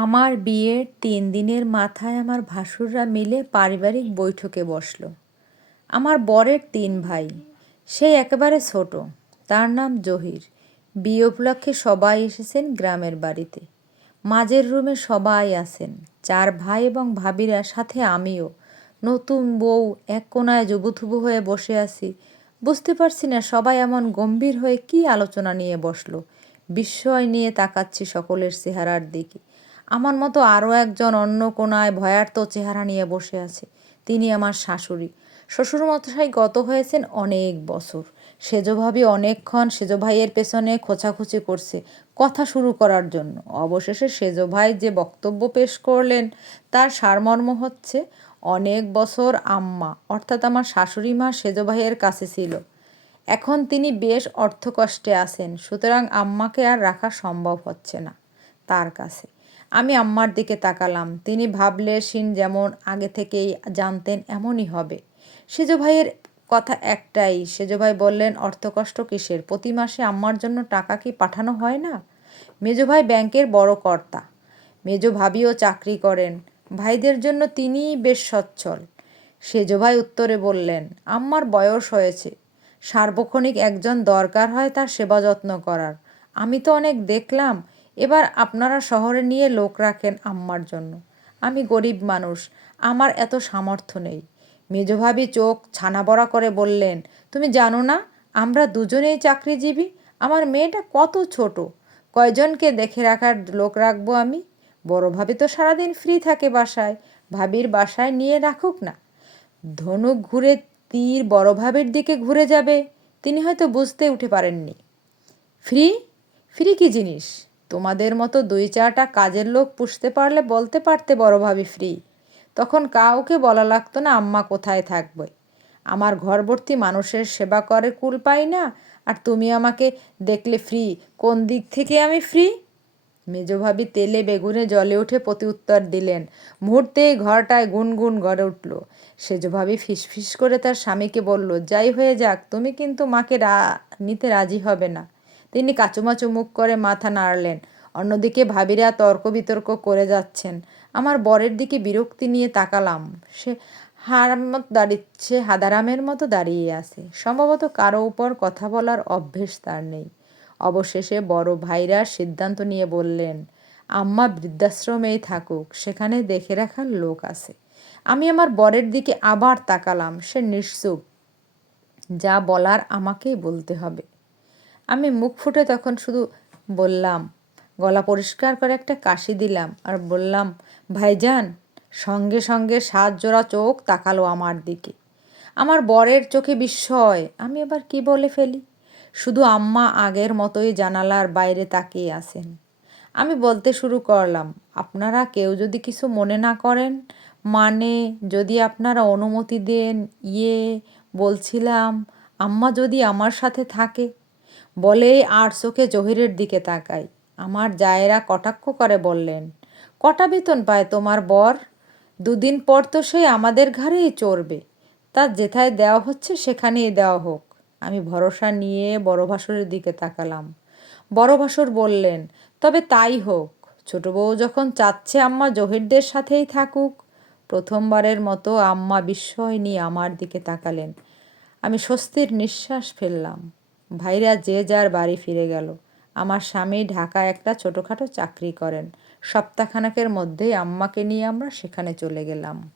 আমার বিয়ের তিন দিনের মাথায় আমার ভাসুররা মিলে পারিবারিক বৈঠকে বসল। আমার বরের তিন ভাই, সে একেবারে ছোট, তার নাম জহির। বিয়ে উপলক্ষে সবাই এসেছেন গ্রামের বাড়িতে। মাঝের রুমে সবাই আছেন। চার ভাই এবং ভাবিরা, সাথে আমিও। নতুন বউ, এক কোনায় জুবুথুবু হয়ে বসে আছি। বুঝতে পারছি না সবাই এমন গম্ভীর হয়ে কি আলোচনা নিয়ে বসল। বিস্ময় নিয়ে তাকাচ্ছি সকলের চেহারার দিকে। আমার মতো আরও একজন অন্য কোনায় ভয়ার্ত চেহারা নিয়ে বসে আছে। তিনি আমার শাশুড়ি। শ্বশুরমশাই গত হয়েছেন অনেক বছর। সেজো ভাবি অনেকক্ষণ সেজো ভাইয়ের পেছনে খোঁচাখুচি করছে কথা শুরু করার জন্য। অবশেষে সেজো ভাই যে বক্তব্য পেশ করলেন তার সারমর্ম হচ্ছে, অনেক বছর আম্মা, অর্থাৎ আমার শাশুড়ি মা সেজো ভাইয়ের কাছে ছিল। এখন তিনি বেশ অর্থকষ্টে আছেন, সুতরাং আম্মাকে আর রাখা সম্ভব হচ্ছে না তার কাছে। আমি আম্মার দিকে তাকালাম। তিনি ভাবলে সিন যেমন আগে থেকেই জানতেন এমনই হবে। সেজো ভাইয়ের কথা একটাই, সেজো ভাই বললেন অর্থকষ্ট কিসের? প্রতি মাসে আম্মার জন্য টাকা কি পাঠানো হয় না? মেজো ভাই ব্যাংকের বড় কর্তা। মেজো ভাবিও চাকরি করেন। ভাইদের জন্য তিনিই বেশ সচ্ছল। সেজো ভাই উত্তরে বললেন, আম্মার বয়স হয়েছে। সার্বক্ষণিক একজন দরকার হয় তার সেবা যত্ন করার। আমি তো অনেক দেখলাম এবার আপনারা শহরে নিয়ে লোক রাখেন আম্মার জন্য। আমি গরিব মানুষ, আমার এত সামর্থ্য নেই। মেজভাবি চোখ ছানা বড়া করে বললেন, তুমি জানো না, আমরা দুজনেই চাকরিজীবী? আমার মেয়েটা কত ছোট। কয়জনকে দেখে রাখার লোক রাখব আমি? বড় তো সারাদিন ফ্রি থাকে বাসায়, ভাবির বাসায় নিয়ে রাখুক না। ধনুক ঘুরে তীর বড় ভাবির দিকে ঘুরে যাবে, তিনি হয়তো বুঝতে উঠে পারেননি। ফ্রি? ফ্রি কি জিনিস? তোমাদের মতো দুই চারটা কাজের লোক পুষতে পারলে বলতে পারতে বড় ভাবি ফ্রি তখন কাউকে বলা লাগতো না আম্মা কোথায় থাকবে। আমার ঘরবর্তী মানুষের সেবা করে কুল পাই না, আর তুমি আমাকে দেখলে ফ্রি কোন দিক থেকে আমি ফ্রি মেজভাবি তেলে বেগুনে জলে উঠে প্রতি উত্তর দিলেন। মুহূর্তেই ঘরটায় গুনগুন গড়ে উঠল। সেজভাবি ফিসফিস করে তার স্বামীকে বলল, যাই হয়ে যাক, তুমি কিন্তু মাকে রা, নিতে রাজি হবে না। তিনি কাচুমাচু মুখ করে মাথা নাড়লেন। অন্যদিকে ভাবিরা তর্ক বিতর্ক করে যাচ্ছেন। আমার বরের দিকে বিরক্তি নিয়ে তাকালাম। সে হারামত দাঁড়িয়েছে হাদারামের মতো দাঁড়িয়ে আছে। সম্ভবত কারও উপর কথা বলার অভ্যেস তার নেই। অবশেষে বড় ভাইরা সিদ্ধান্ত নিয়ে বললেন, আম্মা বৃদ্ধাশ্রমেই থাকুক, সেখানে দেখে রাখার লোক আছে। আমি আমার বরের দিকে আবার তাকালাম, সে নিঃসুক যা বলার আমাকেই বলতে হবে। আমি মুখ ফুটে তখন শুধু বললাম, গলা পরিষ্কার করে একটা কাশি দিলাম আর বললাম, ভাইজান, সঙ্গে সঙ্গে সাত জোড়া চোখ তাকালো আমার দিকে। আমার বরের চোখে বিস্ময়, আমি আবার কি বলে ফেলি? শুধু আম্মা আগের মতোই জানালার বাইরে তাকিয়ে আছেন। আমি বলতে শুরু করলাম, আপনারা কেউ যদি কিছু মনে না করেন মানে যদি আপনারা অনুমতি দেন ইয়ে বলছিলাম, আম্মা যদি আমার সাথে থাকে বলেই আর চোখে জহিরের দিকে তাকাই আমার জায়েরা কটাক্ষ করে বললেন, কটা বেতন পায় তোমার বর? দুদিন পর তো সে আমাদের ঘরেই চড়বে। তার যেথায় দেওয়া হচ্ছে সেখানেই দেওয়া হোক। আমি ভরসা নিয়ে বড় ভাসুরের দিকে তাকালাম। বড় ভাসুর বললেন, তবে তাই হোক, ছোট বউ যখন চাচ্ছে আম্মা জহিরদের সাথেই থাকুক। প্রথমবারের মতো আম্মা বিস্ময় নিয়ে আমার দিকে তাকালেন। আমি স্বস্তির নিঃশ্বাস ফেললাম। ভাইরা যে যার বাড়ি ফিরে গেল। আমার স্বামী ঢাকা একটা ছোটোখাটো চাকরি করেন। সপ্তাহখানেকের মধ্যেই আম্মাকে নিয়ে আমরা সেখানে চলে গেলাম।